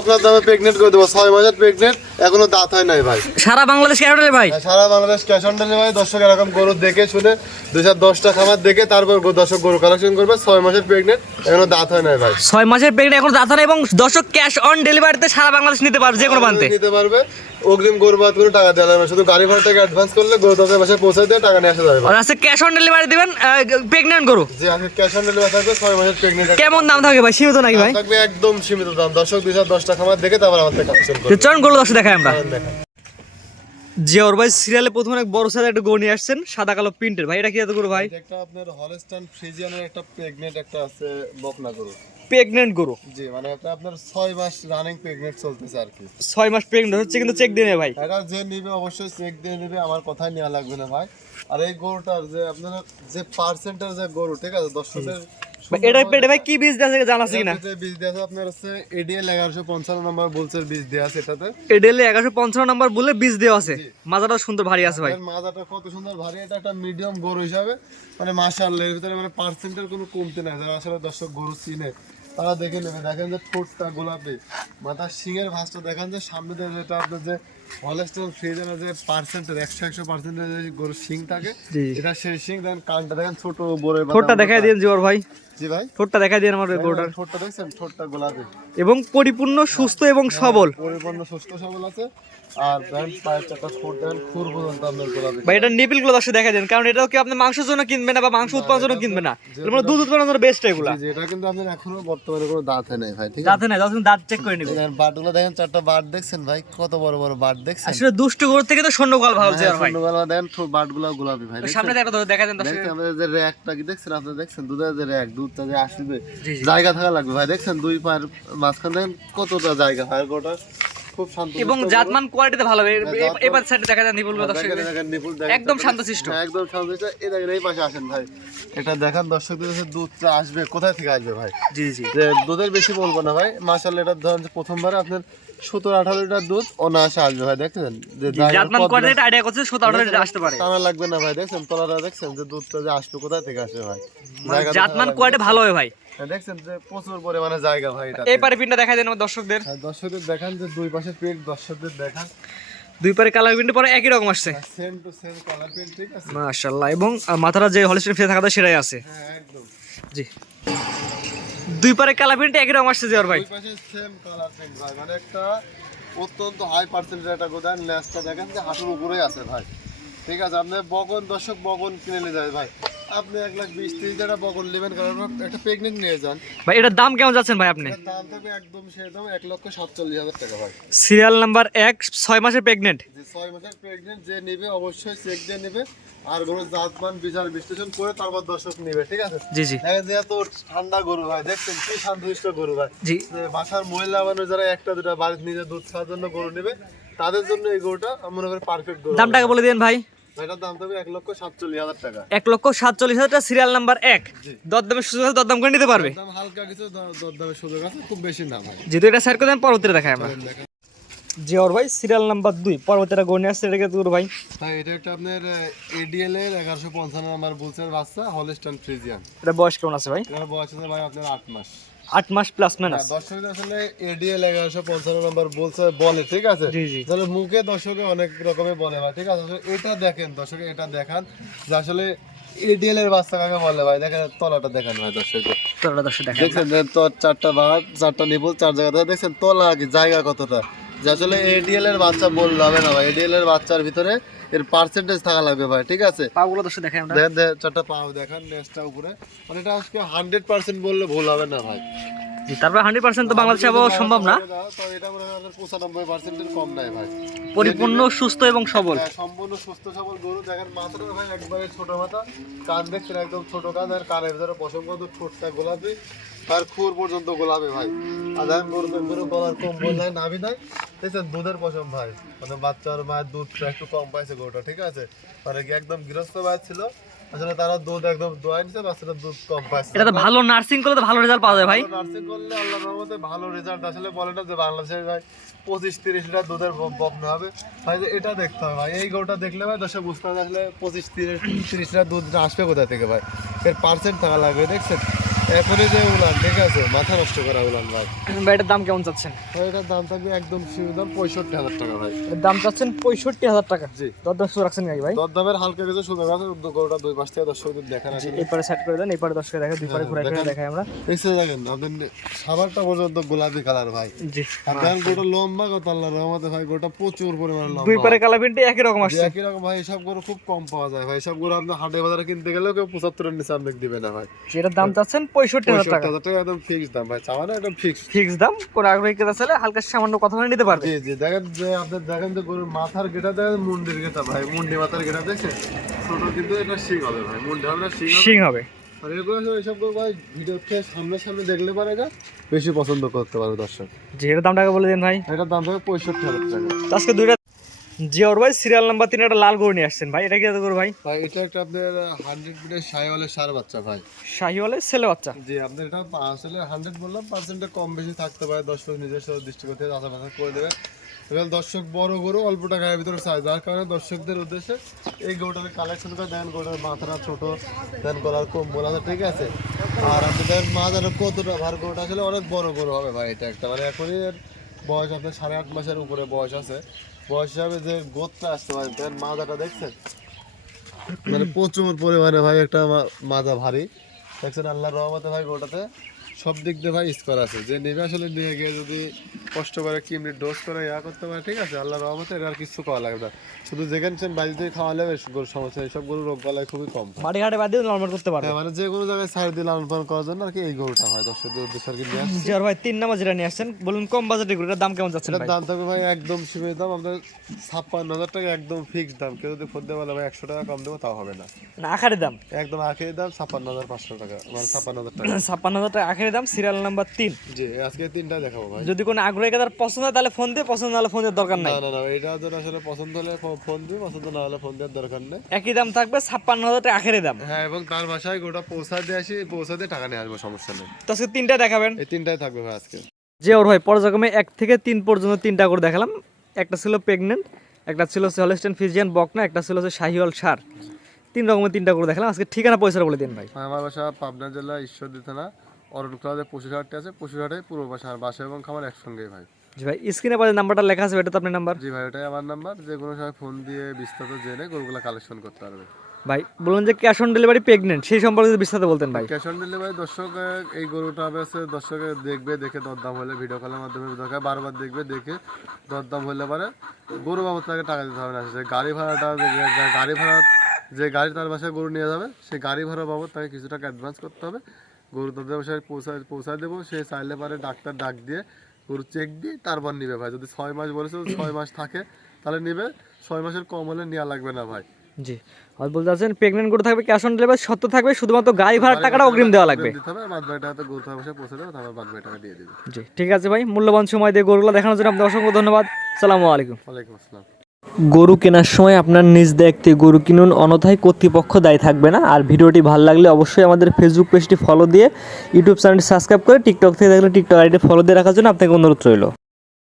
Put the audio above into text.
বকনার দামে প্রেগনেন্ট করে দেবো, 6 মাসের প্রেগনেন্ট, এখনো দাঁত হয় নাই ভাই। সারা বাংলাদেশ ক্যাশ অন ডেলিভারি ভাই? সারা বাংলাদেশ ক্যাশ অন ডেলিভারি। দর্শক এরকম গরু দেখে শুনে 2-10টা খামার দেখে তারপর দর্শক গরু কালেকশন করবে। 6 মাসের প্রেগনেন্ট, এখনো দাঁত হয় নাই ভাই। 6 মাসের প্রেগনেন্ট, এখন দাঁত হয় না, এবং দর্শক ক্যাশ অন ডেলিভারিতে সারা বাংলাদেশ নিতে পারবে, যে কোনো প্রান্তে নিতে পারবে। অগ্রিম গরু বাদ করে টাকা দেওয়া লাগবে, শুধু গাড়ি ভাড়া টাকা অ্যাডভান্স করলে গরু তাদের বাসায় পৌঁছে দিয়ে টাকা নিয়ে আসা যাবে। আর আছে ক্যাশ অন ডেলিভারি দিবেন প্রেগনেন্ট গরু? যে আজকে ক্যাশ অন ডেলিভারি থাকবে 6 মাসের প্রেগনেন্ট। কেমন দাম থাকবে ভাই, সীমিত নাকি ভাই? থাকবে একদম সীমিত দাম। দর্শক 2-10টা খামার দেখে তারপর আমাদের কালেকশন করবে। চরণ গরু দর্শক দেখাই আমরা। দেখেন জিওর ভাই সিরিয়ালে প্রথমে অনেক বড় সাইজের একটা গরু নিয়ে আসছেন, সাদা কালো প্রিন্টের। ভাই এটা কি এত গরু ভাই? এটা একটা আপনার হলস্টাইন ফ্রিজিয়ানের একটা প্রেগনেন্ট একটা আছে বকনা গরু। প্রেগনেন্ট গরু? জি, মানে এটা আপনার 6 মাস রানিং প্রেগনেন্ট চলতেছে আর কি। 6 মাস প্রেগনেন্ট হচ্ছে, কিন্তু চেক দিয়ে নেই ভাই? এটা যে নিবে অবশ্যই চেক দিয়ে নেবে, আমার কথাই নেওয়া লাগবে না ভাই। আর এই গরুটার যে আপনার যে পার্সেন্টের যে গরু, ঠিক আছে, দর্শকের এটা পেটে ভাই কি বীজ দেওয়া আছে জানা আছে কিনা? বীজ দেওয়া আছে আপনার হচ্ছে এডিএল 1155 নম্বর বুলসের বীজ দেওয়া আছে এটাতে। এডেলে 1155 নাম্বার বলে বীজ দেওয়া আছে। মাজাটা সুন্দর ভারী আছে ভাই। এর মাজাটা কত সুন্দর ভারী। এটা একটা মিডিয়াম গরু হিসাবে মানে মাশাআল্লাহ, এর ভিতরে মানে পার্সেন্টের কোনো কমতি নাই। যারা আসলে দর্শক গরু চিনে তারা দেখে নেবে। দেখেন যে ঠোঁটটা গোলাপি, মাথার শিংয়ের ভাঁজটা দেখেন, যে সামনে দিয়ে যেটা আপনার যে হলস্টাইন ফ্রিজিয়ানের যে পার্সেন্টের 100% যে গরুর শিং থাকে, এটা সেই শিং। দেখেন কানটা দেখেন ছোট বড়। ঠোঁটটা দেখাই দিন জিওর ভাই। জি ভাই, ঠোঁটটা দেখাই দিন আমার গরুটার। ঠোঁটটা দেখছেন, ঠোঁটটা গোলাপি এবং পরিপূর্ণ সুস্থ এবং সবল। পরিপূর্ণ সুস্থ সবল আছে। আর দেখেন পায়ের চারটা ঠোঁট দেখেন খুর পর্যন্ত আপনার গোলাপি। ভাই এটা নিপিল গুলো দর্শক দেখা দেন, কারণ এটাও কি আপনি মাংসের জন্য কিনবেন না বা মাংস উৎপাদনের জন্য কিনবেন না, এর মানে দুধ উৎপাদনের জন্য বেস্ট এগুলা। জি, এটা কিন্তু আপনার এখনো বর্তমানে কোনো দাঁত হয় নাই ভাই, ঠিক আছে? দাঁতে নাই, যখন দাঁত চেক করে নিবেন। দেখেন বাটগুলো দেখেন, 4টা বাট দেখছেন ভাই, কত বড় বড় বাট দেখছেন। আসলে দুষ্ট গরু থেকে তো স্বর্ণকাল ভালো জিওর ভাই। সুন্দরগলা দেখেন বাটগুলো গোলাপি ভাই। সামনে একটা দেখা দেন দর্শক। দেখেন আমাদের যে র‍্যাকটা কি দেখছেন, আপনি দেখছেন দুধের যে র‍্যাক, দুধটা যে আসবে জায়গা থাকা লাগবে ভাই। দেখছেন দুই পায়ের মাঝখানে দেখেন কতটা জায়গা ভাই। গোটা খুব শান্ত এবং জাতমান কোয়ালিটিতে ভালো হবে। এবার সাইডে দেখা যায় নিপুল দর্শক একদম শান্তশিষ্ট, একদম শান্তশিষ্ট। এই দেখেন এই পাশে আসেন ভাই, এটা দেখেন দর্শকদের কাছে দুধটা আসবে কোথায় থেকে আসবে ভাই। জি জি, যে দুধের বেশি বলবো না ভাই, মাশাআল্লাহ। এটা ধরেন যে প্রথমবারে আপনার 17-18 লিটার দুধ অনায়াসে আসবে ভাই। দেখছেন যে জাতমান কোয়ালিটি আইডিয়া করছে 17-18 লিটার আসতে পারে। টানা লাগবে না ভাই। দেখছেন তলাটা দেখছেন যে দুধটা যে আসবে কোথায় থেকে আসবে ভাই। জাতমান কোয়ালিটি ভালো হবে ভাই। দেখছেন যে প্রচুর পরিমাণে জায়গা ভাই। এটা এই পারে পিনটা দেখাই দেন আমার দর্শকদের। দর্শকদের দেখান যে দুই পাশে প্রিন্ট, দর্শকদের দেখান দুই পারে কালার প্রিন্ট পরে একই রকম আসছে, same to same colour print, ঠিক আছে মাশাআল্লাহ। এবং মাথাটা যে হলস্টাইন ফ্রিজিয়ান থাকাটা সেটাই আছে। হ্যাঁ একদম। জি, দুই পারে কালার প্রিন্ট একই রকম আসছে জিওর ভাই। দুই পাশে সেম কালার প্রিন্ট ভাই, মানে একটা অত্যন্ত হাই পার্সেন্টের একটা গোদান। লেজটা দেখেন যে হাঁটুর উপরেই আছে ভাই, ঠিক আছে। আপনি বগন দর্শক বগন কিনে নিয়ে যায় ভাই, আপনি 1,20,30 টাকা বগন নেবেন, কারণ একটা প্রেগনেন্ট নিয়ে যান ভাই। এটার দাম কেমন যাচ্ছেন ভাই আপনি? দাম থাকবে একদম সেই দাম 1,47,000 টাকা ভাই। সিরিয়াল নাম্বার 1, 6 মাসের প্রেগনেন্ট। যে 6 মাসের প্রেগনেন্ট যে নেবে অবশ্যই চেক দিয়ে নেবে, আর গরুর জাতমান বিচার বিশ্লেষণ করে তারপর দর্শক নেবে, ঠিক আছে। জি জি, দেখেন যে এত ঠান্ডা গরু ভাই, দেখছেন কি শান্তশিষ্ট গরু ভাই। জি, যে বাসার মহিলা মানুষ যারা একটা দুটা বাড়িতে নিজে দুধ খাওয়ার জন্য গরু নেবে, তাদের জন্য এই গরুটা মনে করি পারফেক্ট গরু। দামটাকে বলে দিন ভাই। এটার দাম থাকবে 1,47,000 টাকা। 1,47,000 টাকা, সিরিয়াল নাম্বার 1। দরদামের সুযোগ আছে, দরদাম করে নিতে পারবে। দাম হালকা কিছু দরদামের সুযোগ আছে, খুব বেশি না ভাই। যেহেতু এটা সাইড করে দেন, পরবর্তীতে দেখাই আমরা। জিওর ভাই সিরিয়াল নাম্বার 2, পরবর্তীটা গড়ে আসছে। এটাকে তোর ভাই ভাই এটা একটা আপনার এডিএল এর 1155 নাম্বার বুলসের বাচ্চা, হলস্টাইন ফ্রিজিয়ান। এটা বয়স কেমন আছে ভাই? এর বয়স আছে ভাই আপনার 8 মাস। 8 মাস প্লাস মাইনাস। দর্শকদের আসলে এডিএল 1155 নাম্বার বলছে বলে, ঠিক আছে। জি জি, তাহলে মুখে দর্শকে অনেক রকমের বলে ভাই, ঠিক আছে। এটা দেখেন দর্শকে, এটা দেখান যে আসলে এডিএল এর বাচ্চা কাকে বলে ভাই। দেখেন তলাটা দেখেন ভাই দর্শকদের, তোরা দর্শক দেখা দেখছেন তো 4টা বাট 4টা নিপুল 4 জায়গা দেখছেন তলা কি জায়গা কতটা। যে আসলে এডিএল এর বাচ্চা বললে হবে না ভাই, এডিএল এর বাচ্চার ভিতরে এর পার্সেন্টেজ থাকা লাগবে ভাই, ঠিক আছে। পাগুলো দর্শক দেখাই আমরা। দেখেন 4টা পাও দেখান, নেসটা উপরে, মানে এটা আজকে 100% বললে ভুল হবে না ভাই। জি, তারপর 100% তো বাংলাদেশে আবহাওয়া সম্ভব না, তো এটা মনে হয় 95% এর কম নাই ভাই। পরিপূর্ণ সুস্থ এবং সবল। সম্পূর্ণ সুস্থ সবল গরু। দেখেন মাথাটা ভাই একবারে ছোট মাথা, কান দেখছেন একদম ছোট কান, আর কানের ভিতরে পশম কত, ঠোঁটটা গোলাপি, তার খুর পর্যন্ত গোলাপি ভাই। আর দেখেন গরু গলার কম্বল নাই, নাভি নাই, দেখছেন দুধের পশম ভাই। মানে বাচ্চার মায়ের দুধটা একটু কম পাইছে গরুটা, ঠিক আছে। মানে কি একদম গৃহস্থ ভাই ছিল, আসলে তারা দুধ একদম দোয়াই নিছে, বাচ্চাটা দুধ কম পাইছে। এটা তো ভালো নার্সিং করলে তো ভালো রেজাল্ট পাওয়া যায় ভাই। নার্সিং করলে আল্লাহর রহমতে ভালো রেজাল্ট। আসলে বলে না যে বাংলাদেশের ভাই 25-30 লিটার দুধের বপনা হবে ভাই, এটা দেখতে হবে ভাই। এই গরুটা দেখলে ভাই দর্শক বুঝতে হবে আসলে 25-30 লিটার দুধ আসবে কোথা থেকে ভাই। এর পার্সেন্ট থাকা লাগবে, দেখছেন এখনই যে উলান ঠিক আছে মাথা নষ্ট করা উলান ভাই। ভাই এটার দাম কেমন চাচ্ছেন? ভাই এটার দাম থাকবে একদম সীমিত দাম 65,000 টাকা ভাই। এর দাম চাচ্ছেন 65,000 টাকা। জি। দরদাম শুরু রাখছেন নাকি ভাই? দরদামের হালকা কিছু সুযোগ আছে, গরুটা দুই পাশ থেকে দর্শকদের দেখার আছে। এই পারে সেট করে দেন, এই পারে দর্শক দেখে, দুই পারে ঘুরে ঘুরে দেখাই আমরা। এসে দেখেন আপনার সাবারটা পর্যন্ত গোলাপি কালার ভাই। জি। আর দেখেন গোটা লম্বা কত আল্লাহর রহমতে ভাই, গোটা প্রচুর পরিমাণে লম্বা। দুই পারে কালার প্রিন্টে একই রকম আসছে। একই রকম ভাই, এসব গরু খুব কম পাওয়া যায় ভাই। এসব গরু আপনি হাটে বাজারে কিনতে গেলেও কেউ 75-এর নিচে আপনাকে দিবে না ভাই। যেটার দাম চাচ্ছেন 65,000 টাকা। 65,000 টাকা একদম ফিক্সড দাম ভাই, চাওয়া না একদম ফিক্সড। ফিক্স দাম, কোন আগ্রহী ক্রেতা চাইলে হালকা সামান্য কথা বলে নিতে পারবে। জি জি, দেখেন যে আপনি দেখেন যে গরুর মাথার গেটা দেখেন, মুন্ডির গেটা ভাই, মুন্ডি মাথার গেটা দেখেন ছোট, কিন্তু এটা শিং হবে ভাই, মুন্ডি হবে না শিং হবে। সিং হবে। আর এরকম এইসব গরু ভাই ভিডিওতে সামনে দেখলে পারে এটা বেশি পছন্দ করতে পারবে দর্শক। যে এটার দাম টাকা বলে দেন ভাই। এটার দাম থাকবে 65,000 টাকা। তো আজকে দুইটা জিওর ভাই সিরিয়াল নাম্বার 3 একটা লাল গরু নিয়ে আসছেন ভাই, এটা কি এত গরু ভাই? ভাই এটা একটা আপনার 100 মিটার শাহিওয়ালের সার বাচ্চা ভাই। শাহিওয়ালের ছেলে বাচ্চা। জি, আপনার এটা আসলে 100 বললাম, পার্সেন্টে কম বেশি থাকতে পারে, দর্শক নিজস্ব দৃষ্টিকোণ থেকে আশা করে দেবে। এবার দর্শক বড় গরু অল্প টাকার ভিতরে চাই, যার কারণে দর্শকদের উদ্দেশ্যে এই গরুটার কালেকশন করে দেন। গরুটার মাথাটা ছোট দেন, গলার কম্বল আছে ঠিক আছে। আর আপনি দেন মাথাটা কতটা ভার, গরুটা আসলে অনেক বড় গরু হবে ভাই। এটা একটা মানে এখনই এর বয়স আপনার 8.5 মাসের উপরে বয়স আছে। বয়স হিসাবে যে গোদটা আসতে পারে, দেন মাথাটা দেখছেন মানে প্রচুর পরিমাণে ভাই একটা মাজা ভারী দেখছেন। আল্লাহর রহমতে ভাই গোটাতে সব দিক দিয়ে ভাই স্কোর আছে, যে নেবে আসলে নিয়ে গিয়ে যদি কষ্ট করে কিমনি ডোজ করে ইয়া করতে পারে ঠিক আছে, আল্লাহর রহমতে এটা আর কিছু খাওয়া লাগবে না। শুধু যেখানে বাড়িতে খাওয়ালে গরুর সমস্যা, এইসব গরু রোগ বালাই খুবই কম। মাটি ঘাটে বাদ দিয়ে নরমাল করতে পারবে। হ্যাঁ, মানে যে কোনো জায়গায় সাইড দিয়ে লালন পালন করার জন্য আর কি এই গরুটা হয় দর্শকদের উদ্দেশ্যে আর কি নিয়ে আসছি। জিওর ভাই 3 নাম্বার যেটা নিয়ে আসছেন, বলুন কম বাজেটের গরু, এটার দাম কেমন যাচ্ছে এটার ভাই? দাম থাকবে ভাই একদম সীমিত দাম, আপনার 56,000 টাকা একদম ফিক্সড দাম। কেউ যদি ফোন দিয়ে বলে ভাই 100 টাকা কম দেবো তাও হবে না। না আখারি দাম একদম আখেরি দাম 56,500 টাকা, মানে 56,000 টাকা। 56,000 টাকা আখারি দাম, সিরিয়াল নাম্বার 3। জি, আজকে তিনটা দেখাবো ভাই। যদি কোনো আগ্রহী ক্রেতার পছন্দ হয় তাহলে ফোন দিয়ে, পছন্দ না হলে ফোনের দরকার নাই। না না না, এটা যদি আসলে পছন্দ হলে ফোন দিই, পছন্দ না হলে ফোন দেওয়ার দরকার নেই। একই দাম থাকবে 56,000 টাকা আখারি দাম। হ্যাঁ, এবং তার বাসায় গোটা পৌঁছা দিয়ে আসি, পৌঁছা দিয়ে টাকা নিয়ে আসবো, সমস্যা নেই। তো আজকে 3টা দেখাবেন। এই তিনটাই থাকবে ভাই আজকে। জিওর ভাই পর্যায়ক্রমে 1 থেকে 3 পর্যন্ত 3টা করে দেখালাম। একটা ছিল প্রেগনেন্ট, একটা ছিল হলস্টাইন ফ্রিজিয়ান বকনা, একটা ছিল শাহিওয়াল সার। 3 রকমের 3টা করে দেখালাম। আজকে ঠিকানা পয়সা বলে দিন ভাই। আমার বাসা পাবনা জেলা ঈশ্বরদী থানা অরণ ক্লাবে পশুরহাটে আছে, পশুরহাটে পূর্ব বাসা, আর বাসা এবং খামার একসঙ্গেই ভাই। জি ভাই, স্ক্রিনে পাশে নাম্বারটা লেখা আছে, এটা তো আপনার নাম্বার। জি ভাই, ওটাই আমার নাম্বার, যে কোনো সময় ফোন দিয়ে বিস্তারিত জেনে গরুগুলো কালেকশন করতে পারবে। ভাই বলুন যে ক্যাশ অন ডেলিভারি প্রেগনেন্ট, সেই সম্পর্কে যদি বিস্তারিত বলতেন ভাই। ক্যাশ অন ডেলিভারি দর্শক এই গরুটা হবে দর্শকে দেখবে, দেখে দরদাম হলে ভিডিও কলের মাধ্যমে দরকার বারবার দেখবে, দেখে দরদাম হলে পারে গরু বাবদ তাকে টাকা দিতে হবে না। সে গাড়ি ভাড়াটা গাড়ি ভাড়া, যে গাড়ি তার বাসায় গরু নিয়ে যাবে সেই গাড়ি ভাড়া বাবদ তাকে কিছু টাকা অ্যাডভান্স করতে হবে। গরু তাদের বাসায় পৌঁছায় দেবো, সে চাইলে পারে ডাক্তার ডাক দিয়ে গরু চেক দিয়ে তারপর নিবে ভাই। যদি 6 মাস বলেছে 6 মাস থাকে তাহলে নিবে, 6 মাসের কম হলে নেওয়া লাগবে না ভাই। জি, আর বলতে চাচ্ছেন প্রেগনেন্ট গরু থাকবে, ক্যাশ অন ডেলিভারি সত্য থাকবে, শুধুমাত্র গাড়ি ভাড়ার টাকাটা অগ্রিম দেওয়া লাগবে। দিতে হবে, বাদ বাকি টাকা তো গরু তার বাসায় পৌঁছে দেবে, তারপর বাদ বাকি টাকা দিয়ে দিবে। জি ঠিক আছে ভাই, মূল্যবান সময় দিয়ে গরুগুলো দেখানোর জন্য আপনাদের অসংখ্য ধন্যবাদ। আসসালামু আলাইকুম। ওয়ালাইকুম আসসালাম। গরু কেনার সময় আপনার নিজ দায়িত্বে গরু কিনুন, অন্যথায় কর্তৃপক্ষ দায়ী থাকবে না। আর ভিডিওটি ভালো লাগলে অবশ্যই আমাদের ফেসবুক পেজটি ফলো দিয়ে, ইউটিউব চ্যানেলটি সাবস্ক্রাইব করে, টিকটক থেকে দেখলে টিকটক আইডি ফলো দিয়ে রাখার জন্য আপনাকে অনুরোধ রইল।